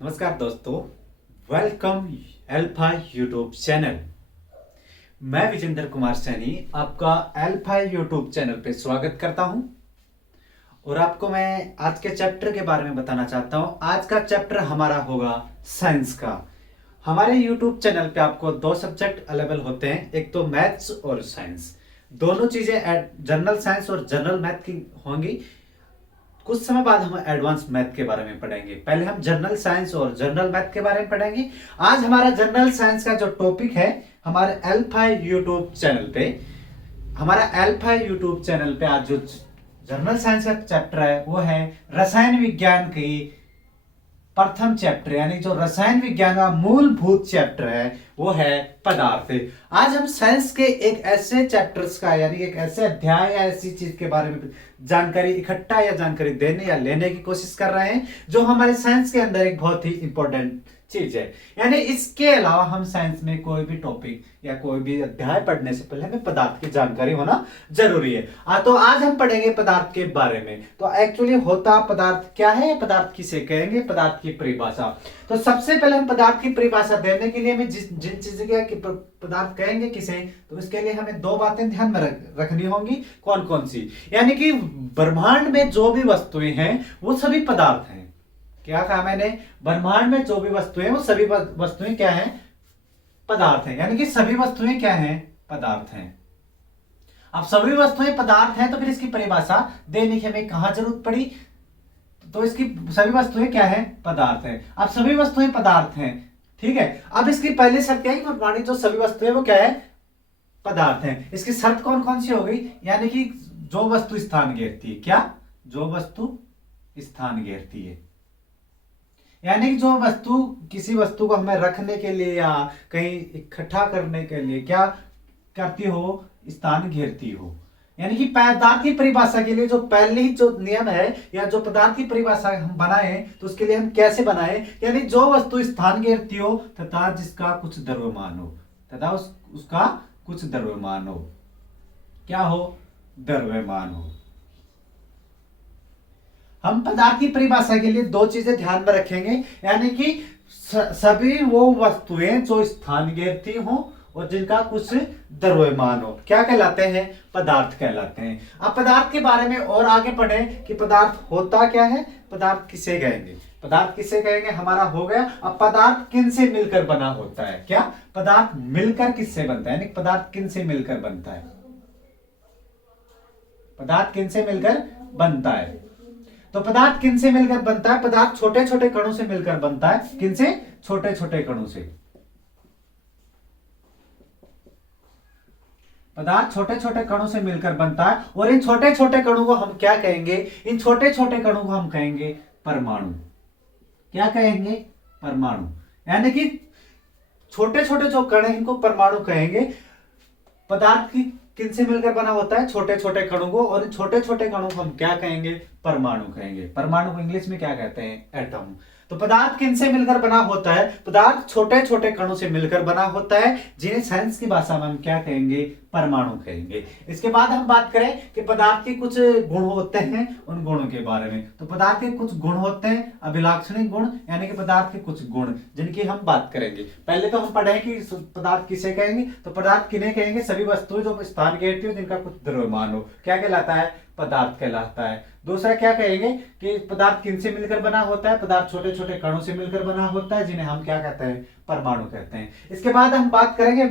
नमस्कार दोस्तों, welcome alpha YouTube channel. मैं विजेंद्र कुमार सैनी आपका एल्फा यूट्यूब चैनल पे स्वागत करता हूं और आपको मैं आज के चैप्टर के बारे में बताना चाहता हूं। आज का चैप्टर हमारा होगा साइंस का। हमारे यूट्यूब चैनल पे आपको दो सब्जेक्ट अवेलेबल होते हैं, एक तो मैथ्स और साइंस। दोनों चीजें जनरल साइंस और जनरल मैथ की होंगी। कुछ समय बाद हम एडवांस मैथ के बारे में पढ़ेंगे। पहले हम जनरल साइंस और जनरल मैथ के बारे में पढ़ेंगे। आज हमारा जनरल साइंस का जो टॉपिक है हमारे एल्फा यूट्यूब चैनल पे, आज जो जनरल साइंस का चैप्टर है वो है रसायन विज्ञान की प्रथम चैप्टर, यानी जो रसायन विज्ञान का मूलभूत चैप्टर है वो है पदार्थ। आज हम साइंस के एक ऐसे चैप्टर्स का, यानी एक ऐसे अध्याय या ऐसी चीज के बारे में जानकारी इकट्ठा या जानकारी देने या लेने की कोशिश कर रहे हैं जो हमारे साइंस के अंदर एक बहुत ही इंपॉर्टेंट चीज है। यानी इसके अलावा हम साइंस में कोई भी टॉपिक या कोई भी अध्याय पढ़ने से पहले हमें पदार्थ की जानकारी होना जरूरी है। तो आज हम पढ़ेंगे पदार्थ के बारे में। तो एक्चुअली होता पदार्थ क्या है, पदार्थ किसे कहेंगे, पदार्थ की परिभाषा। तो सबसे पहले हम पदार्थ की परिभाषा देने के लिए हमें जिन चीज के पदार्थ कहेंगे किसे, तो इसके लिए हमें दो बातें ध्यान में रखनी होंगी। कौन कौन सी? यानी कि ब्रह्मांड में जो भी वस्तुएं हैं वो सभी पदार्थ हैं। क्या कहा मैंने? ब्रह्मांड में जो भी वस्तुएं वो सभी वस्तुएं क्या हैं? पदार्थ हैं। यानी कि सभी वस्तुएं क्या हैं? पदार्थ हैं। अब सभी वस्तुएं पदार्थ हैं तो फिर इसकी परिभाषा देने की हमें कहां जरूरत पड़ी? तो इसकी सभी वस्तुएं क्या है? पदार्थ हैं। अब सभी वस्तुएं पदार्थ हैं, ठीक है। अब इसकी पहली शर्त क्या है? ब्रह्मांड जो सभी वस्तुएं वो क्या है? पदार्थ हैं। इसकी शर्त कौन कौन सी हो गई? यानी कि जो वस्तु स्थान घेरती है। क्या? जो वस्तु स्थान घेरती है। यानी कि जो वस्तु, किसी वस्तु को हमें रखने के लिए या कहीं इकट्ठा करने के लिए क्या करती हो? स्थान घेरती हो। यानी कि पदार्थ की परिभाषा के लिए जो पहले ही जो नियम है या जो पदार्थ की परिभाषा हम बनाए तो उसके लिए हम कैसे बनाए? यानी जो वस्तु स्थान घेरती हो तथा जिसका कुछ द्रव्यमान हो, तथा उसका कुछ द्रव्यमान हो। क्या हो? द्रव्यमान हो। हम पदार्थ की परिभाषा के लिए दो चीजें ध्यान में रखेंगे, यानी कि सभी वो वस्तुएं जो स्थान घेरती हो और जिनका कुछ द्रव्यमान हो क्या कहलाते हैं? पदार्थ कहलाते हैं। अब पदार्थ के बारे में और आगे पढ़े कि पदार्थ होता क्या है, पदार्थ किसे कहेंगे। पदार्थ किसे कहेंगे हमारा हो गया। अब पदार्थ किन से मिलकर बना होता है? क्या? पदार्थ मिलकर किससे बनता है, यानी पदार्थ किन से मिलकर बनता है? पदार्थ किन से मिलकर बनता है? तो पदार्थ किन से मिलकर बनता है? पदार्थ छोटे छोटे कणों से मिलकर बनता है। किन से? छोटे छोटे कणों से। पदार्थ छोटे छोटे कणों से मिलकर बनता है और इन छोटे छोटे कणों को हम क्या कहेंगे? इन छोटे छोटे कणों को हम कहेंगे परमाणु। क्या कहेंगे? परमाणु। यानी कि छोटे छोटे जो कण हैं इनको परमाणु कहेंगे। पदार्थ की किन से मिलकर बना होता है? छोटे छोटे कणों को, और इन छोटे छोटे कणों को हम क्या कहेंगे? परमाणु कहेंगे। परमाणु को इंग्लिश में क्या कहते हैं? एटम। तो पदार्थ किन से मिलकर बना होता है? पदार्थ छोटे छोटे कणों से मिलकर बना होता है, जिन्हें साइंस की भाषा में हम क्या कहेंगे? परमाणु कहेंगे। इसके बाद हम बात करें कि पदार्थ के कुछ गुण होते हैं, उन गुणों के बारे में। तो पदार्थ के कुछ गुण होते हैं, अभिलाक्षणिक गुण, यानी कि पदार्थ के कुछ गुण जिनकी हम बात करेंगे। पहले तो हम पढ़े कि पदार्थ किसे कहेंगे। तो पदार्थ किन्हें कहेंगे? सभी वस्तुएं जो स्थान घेरती हो जिनका कुछ द्रव्यमान हो। क्या कहलाता है? पदार्थ कहलाता है। दूसरा क्या कहेंगे कि पदार्थ किन से मिलकर बना होता है? पदार्थ छोटे छोटे कणों से मिलकर बना होता है, जिन्हें हम क्या कहते हैं? परमाणु कहते हैं। इसके बाद हम बात करेंगे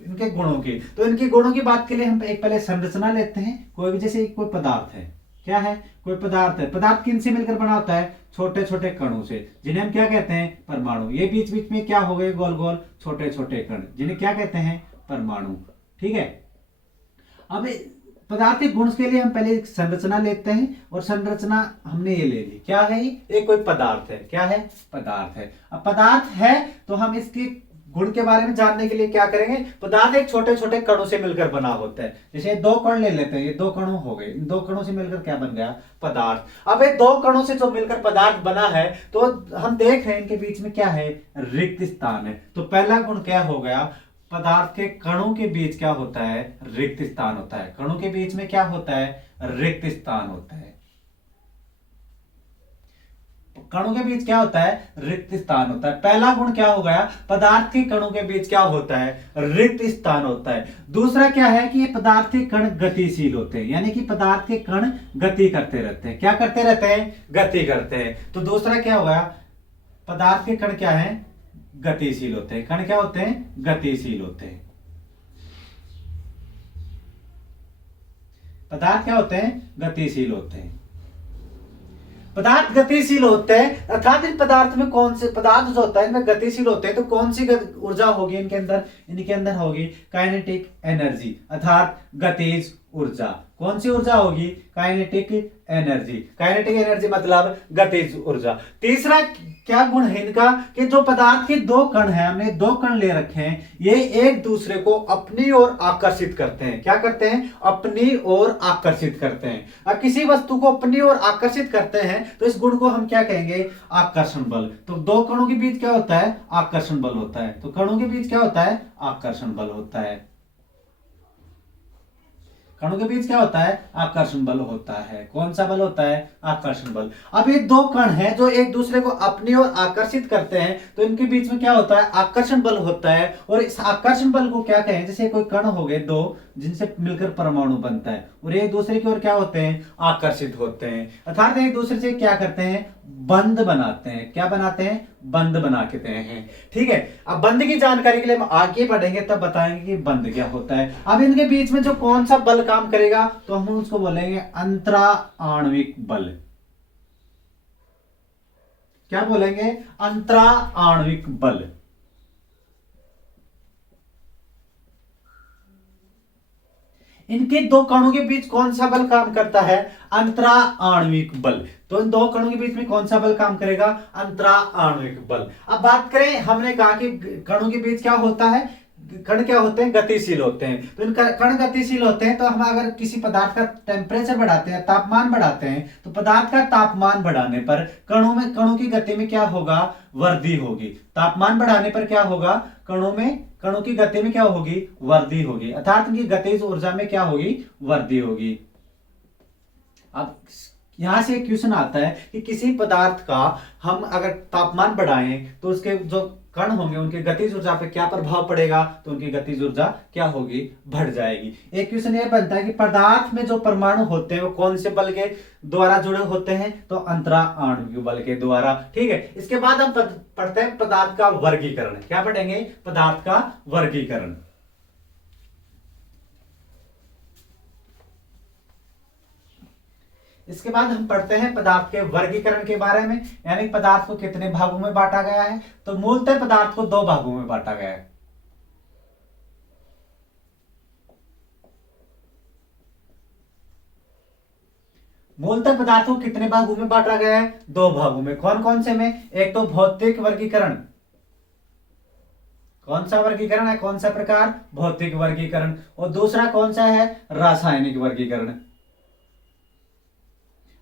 इनके गुणों की। तो इनके गुणों की बात के लिए हम एक पहले संरचना लेते हैं। कोई भी, जैसे कोई पदार्थ है, क्या है? कोई पदार्थ है। पदार्थ किन से मिलकर बना होता है? छोटे छोटे कणों से, जिन्हें हम क्या कहते हैं? परमाणु। ये बीच बीच में क्या हो गए? गोल गोल छोटे छोटे कण, जिन्हें क्या कहते हैं? परमाणु। ठीक है। अब पदार्थ के गुण के लिए हम पहले एक संरचना लेते हैं, और संरचना हमने ये ले ली। क्या है? ये कोई पदार्थ है। क्या है? पदार्थ है। अब पदार्थ है तो हम इसके गुण के बारे में जानने के लिए क्या करेंगे? पदार्थ एक छोटे छोटे कणों से मिलकर बना होता है। जैसे दो कण ले लेते हैं, ये दो कणों हो गए। इन दो कणों से मिलकर क्या बन गया? पदार्थ। अब ये दो कणों से जो मिलकर पदार्थ बना है, तो हम देख रहे हैं इनके बीच में क्या है? रिक्त स्थान है। तो पहला गुण क्या हो गया? पदार्थ के कणों के बीच क्या होता है? रिक्त स्थान होता है। कणों के बीच में क्या होता है? रिक्त स्थान होता है। कणों के बीच क्या होता है, रिक्त स्थान होता है। पहला गुण क्या हो गया, पदार्थ के कणों के बीच क्या होता है, रिक्त स्थान होता है। दूसरा क्या है कि ये पदार्थ के कण गतिशील होते हैं, यानी कि पदार्थ के कण गति करते रहते हैं। क्या करते रहते हैं, गति करते हैं। तो दूसरा क्या हो गया, पदार्थ के कण क्या है, गतिशील होते हैं। कण क्या होते हैं, गतिशील होते हैं। पदार्थ क्या होते हैं, गतिशील होते हैं। पदार्थ गतिशील होते हैं अर्थात इन पदार्थ में कौन से पदार्थ जो होता है इनमें गतिशील होते हैं, तो कौन सी ऊर्जा होगी इनके अंदर होगी काइनेटिक एनर्जी अर्थात गतिज ऊर्जा। कौन सी ऊर्जा होगी, काइनेटिक एनर्जी। काइनेटिक एनर्जी मतलब गतिज ऊर्जा। तीसरा क्या गुण है इनका कि जो पदार्थ के दो कण हैं, हमने दो कण ले रखे हैं, ये एक दूसरे को अपनी ओर आकर्षित करते हैं। क्या करते हैं, अपनी ओर आकर्षित करते हैं। अब किसी वस्तु को अपनी ओर आकर्षित करते हैं तो इस गुण को हम क्या कहेंगे, आकर्षण बल। तो दो कणों के बीच क्या होता है, आकर्षण बल होता है। तो कणों के बीच क्या होता है, आकर्षण बल होता है। कणों के बीच क्या होता है, आकर्षण बल होता है। कौन सा बल होता है, आकर्षण बल। अब ये दो कण हैं जो एक दूसरे को अपनी ओर आकर्षित करते हैं, तो इनके बीच में क्या होता है, आकर्षण बल होता है। और इस आकर्षण बल को क्या कहें, जैसे कोई कण हो गए दो जिनसे मिलकर परमाणु बनता है और एक दूसरे की ओर क्या होते हैं, आकर्षित होते हैं, अर्थात एक दूसरे से क्या करते हैं, बंध बनाते हैं। क्या बनाते हैं, बंध बनाते हैं। ठीक है, अब बंध की जानकारी के लिए हम आगे बढ़ेंगे तब बताएंगे कि बंध क्या होता है। अब इनके बीच में जो कौन सा बल काम करेगा तो हम उसको बोलेंगे अंतरा आणविक बल। क्या बोलेंगे, अंतरा आणविक बल। इनके दो कणों के बीच कौन सा बल काम करता है, अंतरा आणविक बल। तो इन दो कणों के बीच में कौन सा बल काम करेगा, अंतरा आणविक बल। अब बात करें, हमने कहा कि कणों के बीच क्या होता है, कण क्या होते हैं, गतिशील होते हैं। तो इन कण गतिशील होते हैं, तो हम अगर किसी पदार्थ का टेम्परेचर बढ़ाते हैं, तापमान बढ़ाते हैं, तो पदार्थ का तापमान बढ़ाने पर कणों की गति में क्या होगा, वृद्धि होगी। तापमान बढ़ाने पर क्या होगा, कणों की गति में क्या होगी, वृद्धि होगी, अर्थात उनकी गतिज ऊर्जा में क्या होगी, वृद्धि होगी। अब यहां से एक क्वेश्चन आता है कि किसी पदार्थ का हम अगर तापमान बढ़ाएं तो उसके जो कण होंगे उनके गतिज ऊर्जा पे क्या प्रभाव पड़ेगा, तो उनकी गतिज ऊर्जा क्या होगी, बढ़ जाएगी। एक क्वेश्चन ये बनता है कि पदार्थ में जो परमाणु होते हैं वो कौन से बल के द्वारा जुड़े होते हैं, तो अंतरा आणविक बल के द्वारा। ठीक है, इसके बाद हम पढ़ते हैं पदार्थ का वर्गीकरण। क्या पढ़ेंगे, पदार्थ का वर्गीकरण। इसके बाद हम पढ़ते हैं पदार्थ के वर्गीकरण के बारे में, यानी पदार्थ को कितने भागों में बांटा गया है। तो मूलतः पदार्थ को दो भागों में बांटा गया है। मूलतः पदार्थ को कितने भागों में बांटा गया है, दो भागों में। कौन कौन से में, एक तो भौतिक वर्गीकरण। कौन सा वर्गीकरण है, कौन सा प्रकार, भौतिक वर्गीकरण। और दूसरा कौन सा है, रासायनिक वर्गीकरण।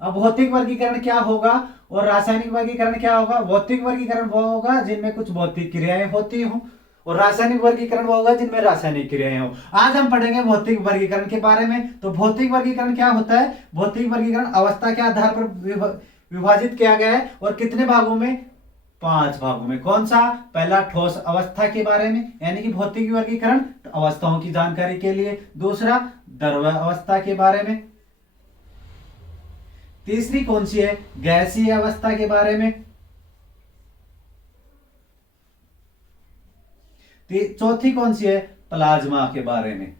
अब भौतिक वर्गीकरण क्या होगा और रासायनिक वर्गीकरण क्या होगा। भौतिक वर्गीकरण वो होगा जिनमें कुछ भौतिक क्रियाएं होती हों, और रासायनिक वर्गीकरण वो होगा जिनमें रासायनिक क्रियाएं हों। आज हम पढ़ेंगे भौतिक वर्गीकरण के बारे में। तो भौतिक वर्गीकरण क्या होता है, भौतिक वर्गीकरण अवस्था के आधार पर विभाजित किया गया है और कितने भागों में, 5 भागों में। कौन सा, पहला ठोस अवस्था के बारे में, यानी कि भौतिक वर्गीकरण अवस्थाओं की जानकारी के लिए। दूसरा द्रव्य अवस्था के बारे में। तीसरी कौन सी है, गैसीय अवस्था के बारे में। चौथी कौन सी है, प्लाज्मा के बारे में।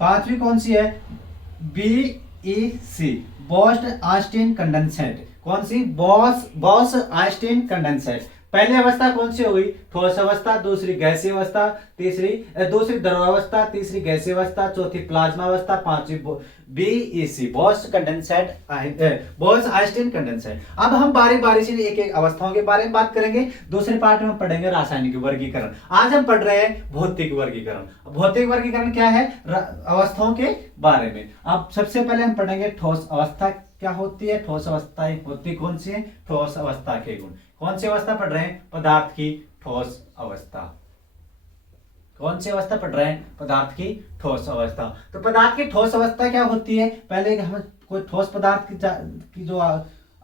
पांचवी कौन सी है, BEC, बॉस्ट-आइंस्टीन कंडेंसेट। कौन सी, बॉस-आइंस्टीन कंडेंसेट। पहली अवस्था कौन सी होगी, ठोस अवस्था। दूसरी गैसीय अवस्था, दूसरी द्रव अवस्था, तीसरी गैसीय अवस्था, चौथी प्लाज्मा अवस्था, पांचवी BEC, बॉस-आइंस्टीन कंडेंसेट। अब हम बारी बारी से एक एक अवस्थाओं के बारे में बात करेंगे। दूसरे पार्ट में हम पढ़ेंगे रासायनिक वर्गीकरण। आज हम पढ़ रहे हैं भौतिक वर्गीकरण। भौतिक वर्गीकरण क्या है, अवस्थाओं के बारे में। अब सबसे पहले हम पढ़ेंगे ठोस अवस्था क्या होती है। ठोस अवस्था होती कौन सी है, ठोस अवस्था के गुण। कौन सी अवस्था पढ़ रहे हैं, पदार्थ की ठोस अवस्था। कौन सी अवस्था पढ़ रहे हैं, पदार्थ की ठोस अवस्था। तो पदार्थ की ठोस अवस्था क्या होती है, पहले हम कोई ठोस पदार्थ की जो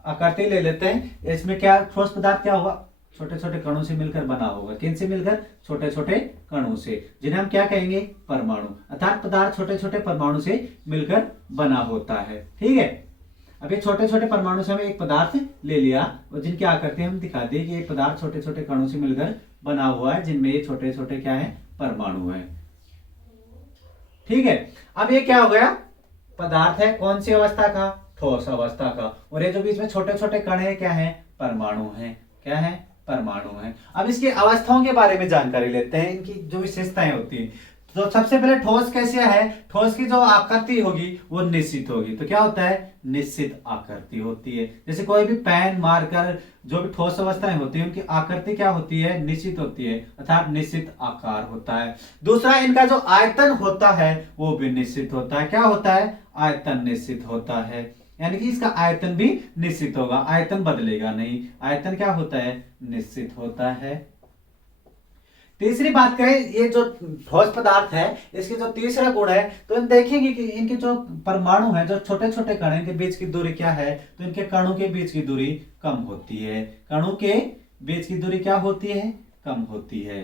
आकृति ले लेते हैं। इसमें क्या ठोस पदार्थ क्या होगा, छोटे छोटे कणों से मिलकर बना होगा। किन से मिलकर, छोटे छोटे कणों से, जिन्हें हम क्या कहेंगे, परमाणु। अर्थात पदार्थ छोटे छोटे परमाणु से मिलकर बना होता है। ठीक है, अब ये छोटे छोटे परमाणु से हमें एक पदार्थ ले लिया और जिनकी आकृति हम दिखा दिए कि ये पदार्थ छोटे छोटे कणों से मिलकर बना हुआ है, जिनमें ये छोटे छोटे क्या है, परमाणु है। ठीक है, अब ये क्या हो गया, पदार्थ है कौन सी अवस्था का, ठोस अवस्था का। और ये जो बीच में छोटे छोटे कण है क्या है, परमाणु है। क्या है, परमाणु है। अब इसकी अवस्थाओं के बारे में जानकारी लेते हैं, इनकी जो विशेषताएं होती हैं। तो सबसे पहले ठोस कैसे है, ठोस की जो आकृति होगी वो निश्चित होगी। तो क्या होता है, निश्चित आकृति होती है। जैसे कोई भी पेन, मार्कर, जो भी ठोस अवस्थाएं होती है उनकी आकृति क्या होती है, निश्चित होती है, अर्थात निश्चित आकार होता है। दूसरा, इनका जो आयतन होता है वो भी निश्चित होता है। क्या होता है, आयतन निश्चित होता है, यानी कि इसका आयतन भी निश्चित होगा, आयतन बदलेगा नहीं। आयतन क्या होता है, निश्चित होता है। तीसरी बात करें, ये जो ठोस पदार्थ है इसकी जो तीसरा गुण है, तो हम देखेंगे कि इनके जो परमाणु है, जो छोटे छोटे कण के बीच की दूरी क्या है, तो इनके कणों के बीच की दूरी कम होती है। कणों के बीच की दूरी क्या होती है, कम होती है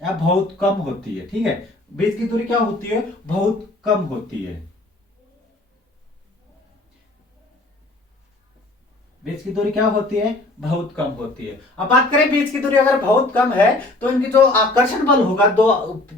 या बहुत कम होती है। ठीक है, बीच की दूरी क्या होती है, बहुत कम होती है। बीच की दूरी क्या होती है, बहुत कम होती है। अब बात करें बीच की दूरी अगर बहुत कम है तो इनकी जो आकर्षण बल होगा दो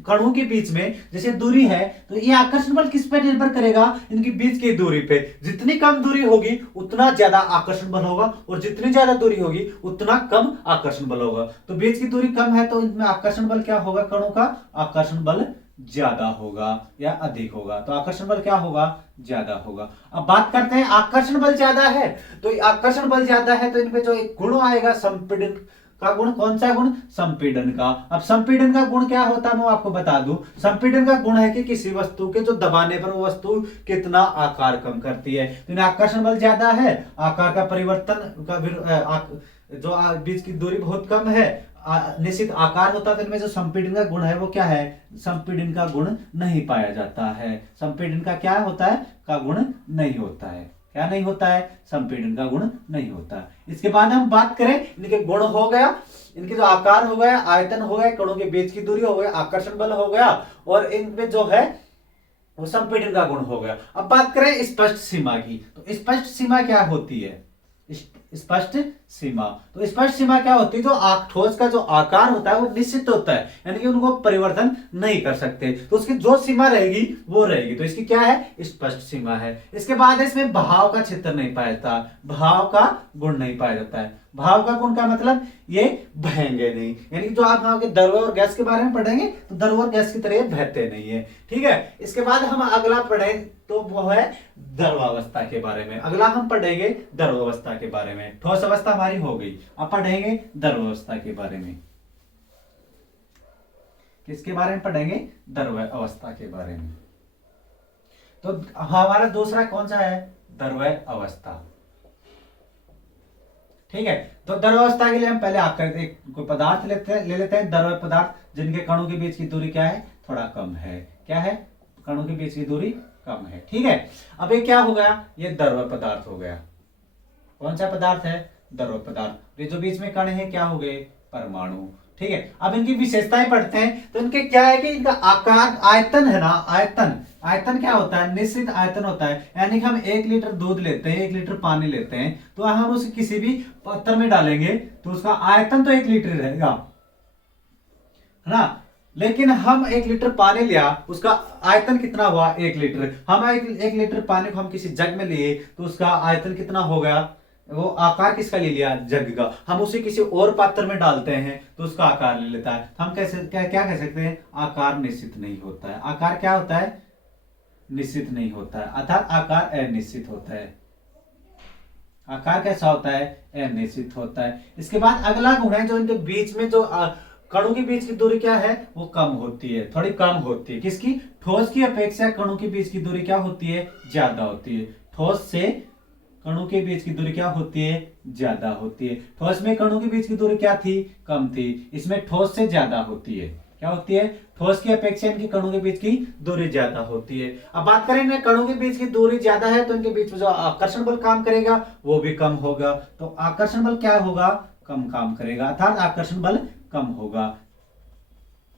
कणों के बीच में, जैसे दूरी है, तो ये आकर्षण बल किस पे निर्भर करेगा, इनकी बीच की दूरी पे। जितनी कम दूरी होगी उतना ज्यादा आकर्षण बल होगा और जितनी ज्यादा दूरी होगी उतना कम आकर्षण बल होगा। तो बीच की दूरी कम है तो इनमें आकर्षण बल क्या होगा, कणों का आकर्षण बल ज्यादा होगा या अधिक होगा। तो आकर्षण बल क्या होगा, ज्यादा होगा। अब बात करते हैं आकर्षण बल ज्यादा है, तो आकर्षण बल ज्यादा है तो इनमें जो एक गुण आएगा संपीड़न का गुण, कौन सा गुण, संपीड़न का। अब संपीड़न का गुण क्या होता है मैं आपको बता दूं। संपीड़न का गुण है कि किसी वस्तु के जो दबाने पर वो वस्तु कितना आकार कम करती है। तो आकर्षण बल ज्यादा है, आकार का परिवर्तन का जो बीच की दूरी बहुत कम है, निश्चित आकार होता है, तो इनमें जो संपीड़न का गुण है वो क्या है, संपीड़न का गुण नहीं पाया जाता है। संपीड़न का क्या होता है, का गुण नहीं होता है। क्या नहीं होता है, संपीड़न का गुण नहीं होता। इसके बाद हम बात करें, इनके गुण हो गया, इनके जो आकार हो गया, आयतन हो गया, कणों के बीच की दूरी हो गया, आकर्षण बल हो गया और इनमें जो है वो संपीड़न का गुण हो गया। अब बात करें स्पष्ट सीमा की, तो स्पष्ट सीमा क्या होती है, स्पष्ट सीमा। तो स्पष्ट सीमा क्या होती है, जो ठोस का जो आकार होता है वो निश्चित होता है, यानी कि उनको परिवर्तन नहीं कर सकते, तो उसकी जो सीमा रहेगी वो रहेगी, तो इसकी क्या है, स्पष्ट सीमा है। इसके बाद इसमें भाव का क्षेत्र नहीं पाया जाता, भाव का गुण नहीं पाया जाता है। भाव का गुण का मतलब ये बहेंगे नहीं, यानी कि जो आप यहाँ के द्रव्य और गैस के बारे में पढ़ेंगे तो द्रव्य और गैस की तरह ये बहते नहीं है। ठीक है, इसके बाद हम अगला पढ़ें तो वो है द्रवावस्था के बारे में। अगला हम पढ़ेंगे द्रवावस्था के बारे में। ठोस अवस्था हमारी हो गई, अब पढ़ेंगे द्रवावस्था के बारे में। किसके बारे में पढ़ेंगे, द्रव्य अवस्था के बारे में। तो हमारा दूसरा कौन सा है, द्रव्य अवस्था। ठीक है, तो द्रवावस्था के लिए हम पहले आकर कोई पदार्थ ले लेते हैं, द्रव्य पदार्थ जिनके कणों के बीच की दूरी क्या है, थोड़ा कम है। क्या है, कणों के बीच की दूरी कम है। ठीक है, अब ये क्या हो गया, ये द्रव्य पदार्थ हो गया। कौन सा पदार्थ है, द्रव्य पदार्थ। ये जो बीच में कण है क्या हो गए, परमाणु। ठीक है, अब इनकी विशेषताएं पढ़ते हैं। तो इनके क्या है कि इनका आकार, आयतन है ना, आयतन, आयतन क्या होता है, निश्चित आयतन होता है। यानी कि हम 1 लीटर दूध लेते हैं, 1 लीटर पानी लेते हैं, तो हम उसे किसी भी पात्र में डालेंगे तो उसका आयतन तो 1 लीटर रहेगा, है ना। लेकिन हम 1 लीटर पानी लिया, उसका आयतन कितना हुआ, 1 लीटर। हम 1 लीटर पानी को हम किसी जग में लिए तो उसका आयतन कितना हो गया, वो आकार किसका ले लिया, जग का। हम उसे किसी और पात्र में डालते हैं तो उसका आकार ले लेता है। हम कैसे क्या कह सकते हैं, आकार निश्चित नहीं होता है। आकार क्या होता है, निश्चित नहीं होता है, अर्थात आकार अनिश्चित होता है। आकार कैसा होता है, अनिश्चित होता है। इसके बाद अगला गुण है, जो इनके बीच में जो कणों के बीच की दूरी क्या है, वो कम होती है, थोड़ी कम होती है। किसकी, ठोस की अपेक्षा कणों के बीच की दूरी क्या होती है, ज्यादा होती है। ठोस से कणों के बीच की दूरी क्या होती है, ज्यादा होती है। ठोस में कणों के बीच की दूरी क्या थी, कम थी, इसमें ठोस से ज्यादा होती है। क्या होती है? ठोस की अपेक्षा इनके कणों के बीच की दूरी ज्यादा होती है। अब बात करें इनके कणों के बीच की दूरी ज्यादा है तो इनके बीच में जो आकर्षण बल काम करेगा वो भी कम होगा। तो आकर्षण बल क्या होगा? कम काम करेगा, अर्थात आकर्षण बल कम होगा।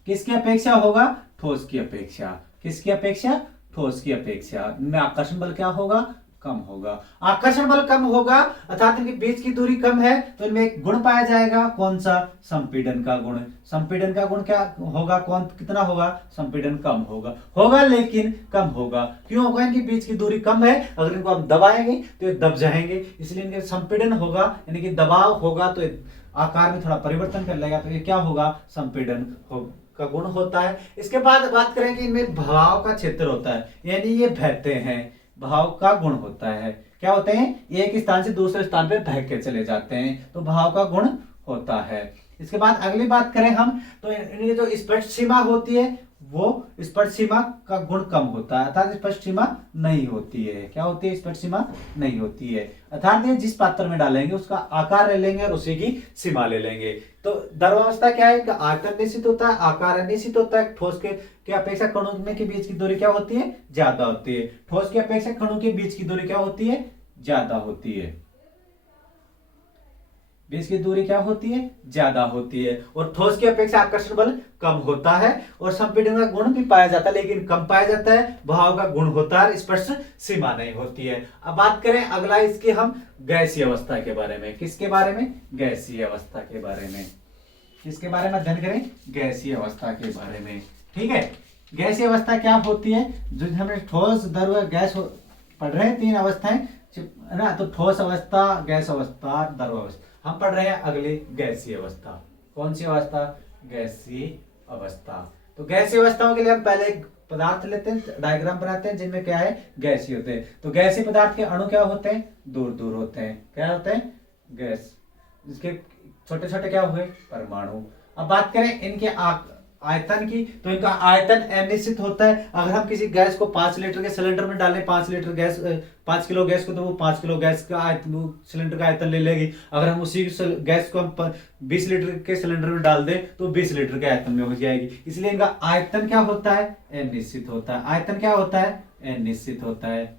किसकी अपेक्षा होगा? ठोस की अपेक्षा। किसकी अपेक्षा? ठोस की अपेक्षा। इनमें आकर्षण बल क्या होगा? कम होगा। आकर्षण बल कम होगा अर्थात इनके बीच की दूरी कम है तो इनमें एक गुण पाया जाएगा। कौन सा? संपीड़न का गुण। संपीड़न का गुण क्या होगा? कौन कितना होगा? संपीड़न कम होगा। होगा लेकिन कम होगा। क्यों होगा? इनके बीच की दूरी कम है, अगर इनको हम दबाएंगे तो ये दब जाएंगे, इसलिए इनके संपीड़न होगा, यानी कि दबाव होगा तो आकार में थोड़ा परिवर्तन कर लेगा, तो ये क्या होगा? संपीड़न का गुण होता है। इसके बाद बात करें कि इनमें बहाव का क्षेत्र होता है, यानी ये बहते हैं, बहाव का गुण होता है। क्या होते हैं? एक स्थान से दूसरे स्थान पे बह के चले जाते हैं, तो बहाव का गुण होता है। इसके बाद अगली बात करें हम तो इनकी जो स्पर्श सीमा होती है वो स्पर्श सीमा का गुण कम होता है, अर्थात स्पर्श सीमा नहीं होती है। क्या होती है? स्पर्श सीमा नहीं होती है, अर्थात ये जिस पात्र में डालेंगे उसका आकार ले लेंगे और उसी की सीमा ले लेंगे। तो द्रवावस्था क्या है? इनका आयतन निश्चित होता है, आकार निश्चित होता है। ठोस के अपेक्षा कणों के बीच की दूरी क्या होती है? ज्यादा होती है। ठोस की अपेक्षा कणों के बीच की दूरी क्या होती है? ज्यादा होती है। बीच की दूरी क्या होती है? ज्यादा होती है। और ठोस की अपेक्षा आकर्षण बल कम होता है और संपीड़न का गुण भी पाया जाता है लेकिन कम पाया जाता है। बहाव का गुण होता है, स्पर्श सीमा नहीं होती है। अब बात करें अगला इसके हम गैसीय अवस्था के बारे में। किसके बारे में? गैसीय अवस्था के बारे में। किसके बारे में अध्ययन करें? गैसीय अवस्था के बारे में। ठीक है, गैसीय अवस्था क्या होती है? जो हमने ठोस, द्रव, गैस पढ़ रहे हैं, 3 अवस्थाएं है ना। तो ठोस अवस्था, गैस अवस्था, द्रव अवस्था। हम पढ़ रहे हैं अगली गैसीय अवस्था। कौन सी अवस्था? गैसीय अवस्था। तो गैसीय अवस्थाओं के लिए हम पहले एक पदार्थ लेते हैं, डायग्राम बनाते हैं जिनमें क्या है? गैसीय होते हैं। तो गैसीय पदार्थ के अणु क्या होते हैं? दूर दूर होते हैं। क्या होते हैं? गैस। इसके छोटे छोटे क्या हुए? परमाणु। अब बात करें इनके आयतन की, तो इनका आयतन अनिश्चित होता है। अगर हम किसी गैस को 5 लीटर के सिलेंडर में डालें, 5 लीटर गैस, 5 किलो गैस को, तो वो 5 किलो गैस का सिलेंडर का आयतन ले लेगी। अगर हम उसी गैस को हम 20 लीटर के सिलेंडर में डाल दें तो 20 लीटर के आयतन में हो जाएगी। इसलिए इनका आयतन क्या होता है? अनिश्चित होता है। आयतन क्या होता है? अनिश्चित होता है।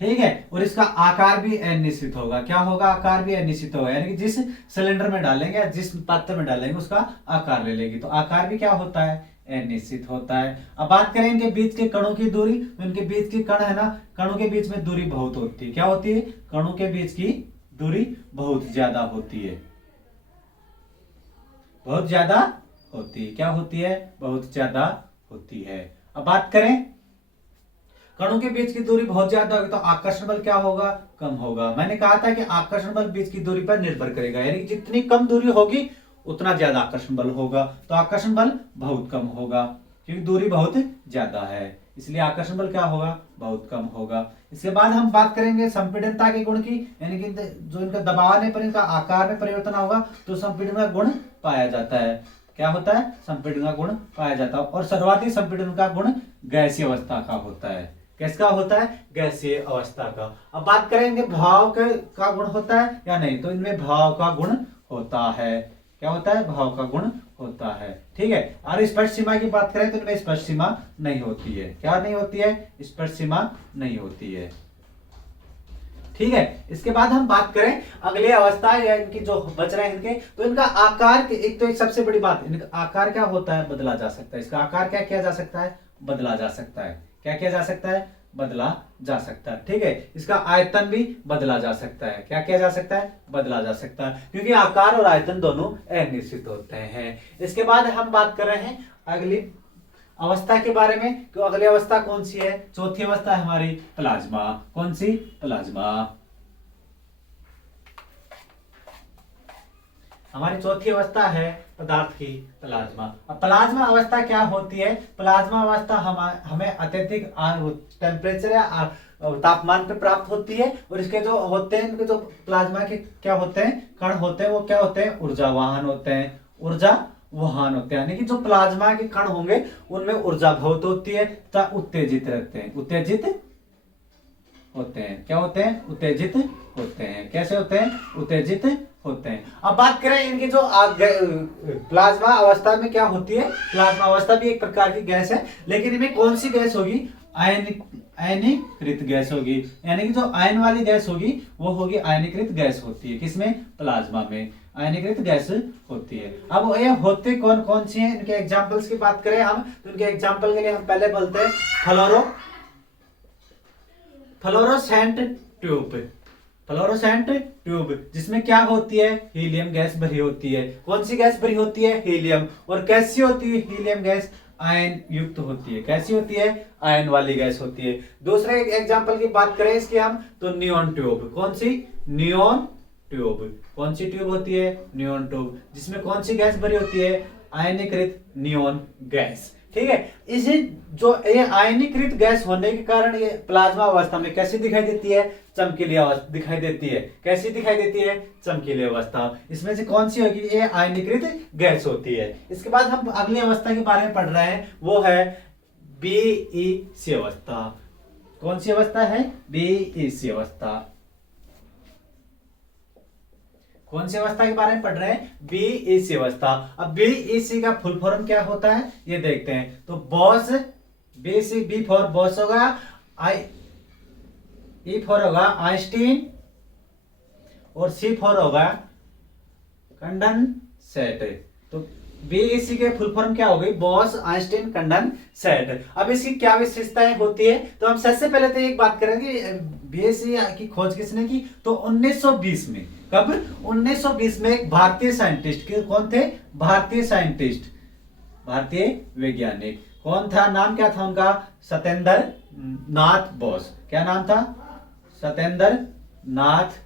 ठीक है, और इसका आकार भी अनिश्चित होगा। क्या होगा? आकार भी अनिश्चित होगा, यानी कि जिस सिलेंडर में डालेंगे या जिस पात्र में डालेंगे उसका आकार ले लेगी। तो आकार भी क्या होता है? अनिश्चित होता है। अब बात करें इनके बीच के कणों की दूरी, तो इनके बीच के कण है ना, कणों के बीच में दूरी बहुत होती है। क्या होती है? कणों के बीच की दूरी बहुत ज्यादा होती है। बहुत ज्यादा होती है। क्या होती है? बहुत ज्यादा होती है। अब बात करें कणों के बीच की दूरी बहुत ज्यादा होगी तो आकर्षण बल क्या होगा? कम होगा। मैंने कहा था कि आकर्षण बल बीच की दूरी पर निर्भर करेगा, यानी कि जितनी कम दूरी होगी उतना ज्यादा आकर्षण बल होगा। तो आकर्षण बल बहुत कम होगा क्योंकि दूरी बहुत ज्यादा है, इसलिए आकर्षण बल क्या होगा? बहुत कम होगा। इसके बाद हम बात करेंगे संपीड़नता के गुण की, यानी कि जो इनका दबाव आने पर इनका आकार में परिवर्तन होगा तो संपीड़न का गुण पाया जाता है। क्या होता है? संपीड़न का गुण पाया जाता है। और सर्वाधिक संपीड़न का गुण गैसीय अवस्था का होता है। किसका होता है? गैसीय अवस्था का। अब बात करेंगे भाव का गुण होता है या नहीं, तो इनमें भाव का गुण होता है। क्या होता है? भाव का गुण होता है। ठीक है, और स्पर्श सीमा की बात करें तो इनमें स्पर्श सीमा नहीं होती है। क्या नहीं होती है? स्पर्श सीमा नहीं होती है। ठीक है, इसके बाद हम बात करें अगले अवस्था या इनकी जो बच रहे हैं इनके, तो इनका आकार एक तो एक सबसे बड़ी बात, इनका आकार क्या होता है? बदला जा सकता है। इसका आकार क्या किया जा सकता है? बदला जा सकता है। क्या किया जा सकता है? बदला जा सकता है। ठीक है, इसका आयतन भी बदला जा सकता है। क्या किया जा सकता है? बदला जा सकता है, क्योंकि आकार और आयतन दोनों अनिश्चित होते हैं। इसके बाद हम बात कर रहे हैं अगली अवस्था के बारे में। तो अगली अवस्था कौन सी है? चौथी अवस्था है हमारी प्लाज्मा। कौन सी? प्लाज्मा। हमारी चौथी अवस्था है पदार्थ की प्लाज्मा। अब प्लाज्मा अवस्था क्या होती है? प्लाज्मा अवस्था हमें अत्यधिक टेम्परेचर या तापमान पे प्राप्त होती है, और इसके जो होते हैं, इनके जो प्लाज्मा के क्या होते हैं? कण होते हैं, वो क्या होते हैं? ऊर्जावाहन होते हैं। ऊर्जावाहन होते हैं, यानी कि जो प्लाज्मा के कण होंगे उनमें ऊर्जा बहुत होती है तथा उत्तेजित रहते हैं। उत्तेजित होते हैं। क्या होते हैं? उत्तेजित होते हैं। कैसे होते हैं? उत्तेजित होते हैं। अब बात करें इनकी जो प्लाज्मा अवस्था में क्या होती है, प्लाज्मा अवस्था भी एक प्रकार की गैस है, लेकिन इनमें कौन सी गैस होगी, आयनीकृत गैस होगी, यानी कि जो आयन वाली गैस होगी वो होगी आयनीकृत गैस होती है, किसमें, प्लाज्मा में आयनीकृत गैस होती है। अब ये होते कौन कौन सी हैं, इनके एग्जांपल्स की बात करें हम तो इनके एग्जांपल के लिए हम पहले बोलते हैं फ्लोरोसेंट ट्यूब, फ्लोरोसेंट ट्यूब जिसमें क्या होती है, हीलियम गैस भरी होती है। कौन सी गैस भरी होती है, हीलियम। और कैसी होती है हीलियम गैस, आयन युक्त होती है। कैसी होती है, आयन वाली गैस होती है। दूसरे एग्जांपल की बात करें इसकी हम तो नियॉन ट्यूब। कौन सी, नियॉन ट्यूब। कौन सी ट्यूब होती है, नियॉन ट्यूब, जिसमें कौन सी गैस भरी होती है, आयनीकृत नियॉन गैस। ठीक है, इसे जो ये आयनीकृत गैस होने के कारण ये प्लाज्मा अवस्था में कैसी दिखाई देती है, चमकीली अवस्था दिखाई देती है। कैसी दिखाई देती है, चमकीली अवस्था। इसमें से कौन सी होगी, ये आयनीकृत गैस होती है। इसके बाद हम अगली अवस्था के बारे में पढ़ रहे हैं, वो है बीईसी अवस्था। कौन सी अवस्था है, बीईसी अवस्था। कौन सी अवस्था के बारे में पढ़ रहे हैं, बीईसी अवस्था। अब बीईसी का फुल फॉर्म क्या होता है ये देखते हैं। तो Bose, BC, B for Bose होगा, आई ई फॉर होगा आइंस्टीन, और सी फॉर होगा कंडेंसेट। तो बीईसी के फुल फॉर्म क्या हो गई, बॉस आइंस्टीन कंडेंसेट। अब इसकी क्या विशेषताएं होती है, तो हम सबसे पहले तो एक बात करेंगे, बीईसी की खोज किसने की, तो 1920 में। कब, 1920 में एक भारतीय साइंटिस्ट, कौन थे, भारतीय साइंटिस्ट, भारतीय वैज्ञानिक। कौन था, नाम क्या था उनका, सत्येंद्र नाथ बोस। क्या नाम था, सत्येंद्र नाथ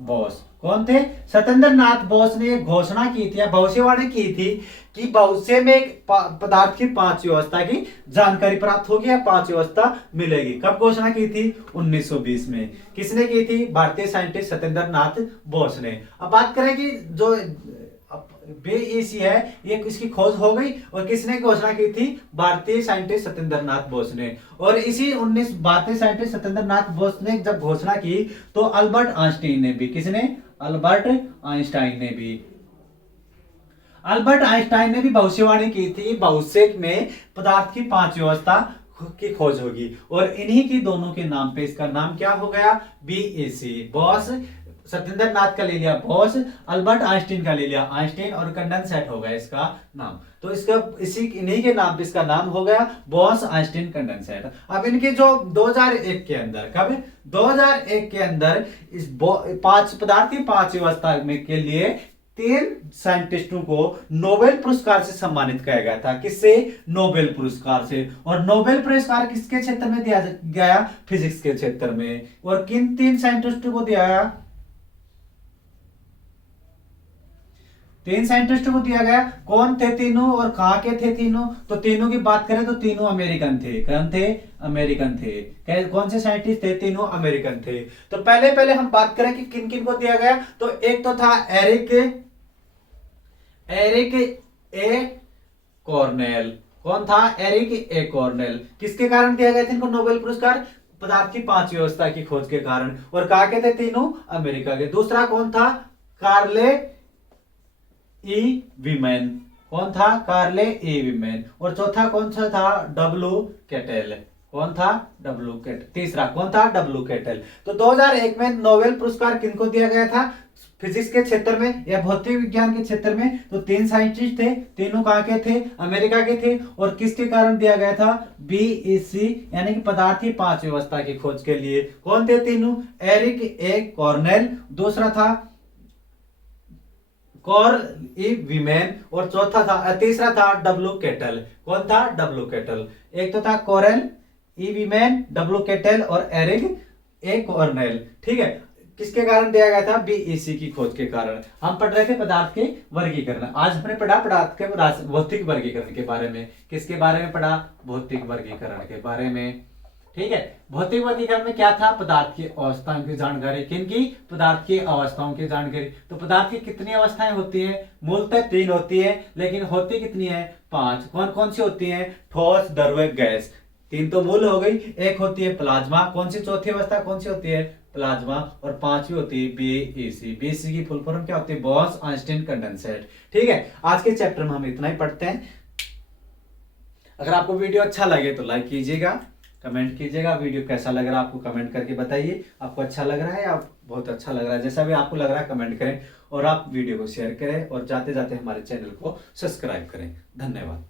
बोस। कौन थे, सत्येंद्र नाथ बोस ने घोषणा की थी या भविष्यवाणी की थी कि भविष्य में एक पदार्थ की 5 अवस्था की जानकारी प्राप्त होगी या 5 अवस्था मिलेगी। कब घोषणा की थी, 1920 में। किसने की थी, भारतीय साइंटिस्ट सत्येंद्र नाथ बोस ने। अब बात करें कि जो बीईसी है ये इसकी खोज हो गई, और किसने घोषणा की थी, भारतीय साइंटिस्ट सत्येंद्र नाथ बोस ने। और इसी भारतीय साइंटिस्ट सत्येंद्र नाथ बोस ने जब घोषणा की तो अल्बर्ट आइंस्टाइन ने भी, किसने, अल्बर्ट आइंस्टाइन ने भी, अल्बर्ट आइंस्टाइन ने भी भविष्यवाणी की थी भविष्य में पदार्थ की 5 अवस्था की खोज होगी। और इन्हीं की दोनों के नाम पे इसका नाम क्या हो गया, बीईसी। बॉस सत्येंद्र नाथ का ले लिया बॉस, अल्बर्ट आइंस्टीन का ले लिया आइंस्टीन, और कंडेंसेट हो गया इसका नाम। तो इसका इसी इन्हीं के नाम पे इसका नाम हो गया बॉस आइंस्टीन कंडेंसेट। अब इनके जो 2001 के अंदर, कब, 2001 के अंदर इस 5 पदार्थ की 5 अवस्था में के लिए 3 साइंटिस्टों को नोबेल पुरस्कार से सम्मानित किया गया था। किससे, नोबेल पुरस्कार से। और नोबेल पुरस्कार किसके क्षेत्र में दिया गया, फिजिक्स के क्षेत्र में। और किन 3 साइंटिस्टों को दिया गया, 3 साइंटिस्टों को दिया गया। कौन थे तीनों और कहां के थे तीनों, तो तीनों की बात करें तो तीनों अमेरिकन थे। कौन थे, अमेरिकन थे। कौन से साइंटिस्ट थे, तीनों अमेरिकन थे। तो पहले हम बात करें कि किन किन को दिया गया, तो एक तो था एरिक ए कॉर्नेल। कौन था, एरिक ए कॉर्नेल। किसके कारण दिया गया था इनको नोबेल पुरस्कार, पदार्थ की 5 अवस्था की खोज के कारण। और कहा के थे तीनों, अमेरिका के। दूसरा कौन था, कार्ले ई वीमेन। कौन था, कार्ले ई वीमेन। और चौथा कौन सा था, डब्ल्यू कैटेल। कौन था, डब्ल्यू कैटेल। तीसरा कौन था, डब्ल्यू कैटेल। तो 2001 में नोबेल पुरस्कार किनको दिया गया था, फिजिक्स के क्षेत्र में या भौतिक विज्ञान के क्षेत्र में। तो 3 साइंटिस्ट थे, तीनों कहां के थे, अमेरिका के थे। और किसके कारण दिया गया था, बीईसी यानी कि पदार्थ की 5 अवस्था की खोज के लिए। कौन थे तीनों, एरिक ए कॉर्नेल, दूसरा था ई वीमेन, और चौथा था, तीसरा था डब्ल्यू कैटल। कौन था, डब्ल्यू कैटल। एक तो था कोरेल ई वीमेन, डब्ल्यू कैटल और एरिक ए कॉर्नेल। ठीक है, किसके कारण दिया गया था, बीईसी की खोज के कारण। हम पढ़ रहे थे पदार्थ के वर्गीकरण। आज हमने पढ़ा पदार्थ के भौतिक वर्गीकरण के बारे में। किसके बारे में पढ़ा, भौतिक वर्गीकरण के बारे में। ठीक है, भौतिक वर्गीकरण में क्या था, पदार्थ की अवस्थाओं की जानकारी। किनकी, पदार्थ की अवस्थाओं की जानकारी। तो पदार्थ की कितनी अवस्थाएं होती हैं, मूलतः 3 होती है, लेकिन होती कितनी है, 5। कौन कौन सी होती हैं, ठोस, द्रव्य, गैस। 3 तो मूल हो गई। एक होती है प्लाज्मा। कौन सी चौथी अवस्था कौन सी होती है, प्लाज्मा, और पांचवी होती है बीएसी। बीएसी की फुल फॉर्म क्या होती है? Boss Einstein condensate. ठीक है, आज के चैप्टर में हम इतना ही पढ़ते हैं। अगर आपको वीडियो अच्छा लगे तो लाइक कीजिएगा, कमेंट कीजिएगा। वीडियो कैसा लग रहा है आपको कमेंट करके बताइए। आपको अच्छा लग रहा है या बहुत अच्छा लग रहा है, जैसा भी आपको लग रहा है कमेंट करें, और आप वीडियो को शेयर करें और जाते जाते हमारे चैनल को सब्सक्राइब करें। धन्यवाद।